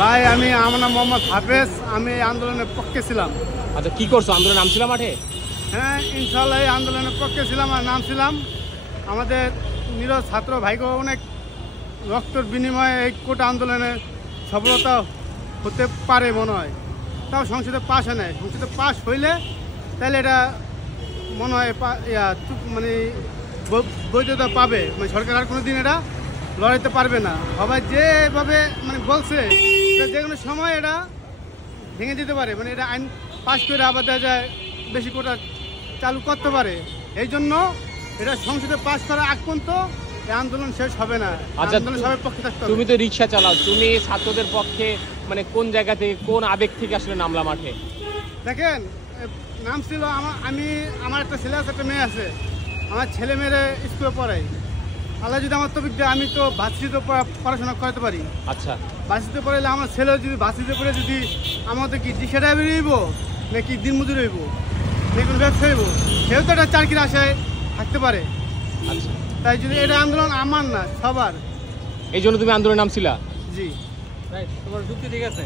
ভাই আমার নাম মোহাম্মদ হাফেজ, আমি এই আন্দোলনের পক্ষে ছিলাম। আচ্ছা, কি করছো? আন্দোলনে নামছিলাম মাঠে? হ্যাঁ, ইনশাল্লাহ এই আন্দোলনের পক্ষে ছিলাম আর নামছিলাম। আমাদের নিরজ ছাত্র ভাইকে অনেক রক্তের বিনিময়ে এই কোটা আন্দোলনে সফলতা হতে পারে মনে হয়। তাও সংসদে পাশ হয় নাই। সংসদে পাশ হইলে তাহলে এটা মনে হয় মানে বৈধতা পাবে, মানে সরকার আর কোনো দিন এটা লড়াইতে পারবে না। সবাই যেভাবে মানে বলছে যে কোনো সময় এটা ভেঙে দিতে পারে, মানে এটা আইন পাশ করে আবার দেখা যায় বেশি কোটা চালু করতে পারে। এই জন্য এটা সংসদে পাশ করা আগ পর্যন্ত এই আন্দোলন শেষ হবে না। আচ্ছা, আন্দোলন সবাই পক্ষে থাকতে হবে। তুমি তো রিক্সা চালাও, তুমি ছাত্রদের পক্ষে মানে কোন জায়গা থেকে, কোন আবেগ থেকে আসলে নামলা মাঠে? দেখেন, নাম ছিল আমার একটা ছেলে আছে, একটা মেয়ে আছে। আমার ছেলে মেয়েরা স্কুলে পড়াই। আল্লাহ যদি আমার তবিক দেয়, আমি তো ভার্সিটিতে পড়াশোনা করাতে পারি। আচ্ছা, ভার্সিটিতে পড়াইলে আমার ছেলে যদি ভার্সিটিতে পড়ে যদি আমাদের কি রিক্সা ড্রাইভার হইব, নাকি দিনমজুর হইব, নাকি কোনো ব্যবসা হইব, সেও তো একটা চাকরির আশায় থাকতে পারে। আচ্ছা, তাই যদি এটা আন্দোলন আমার না, সবার। এই জন্য তুমি আন্দোলনে নামছিলা? জি, তোমার যুক্তি ঠিক আছে।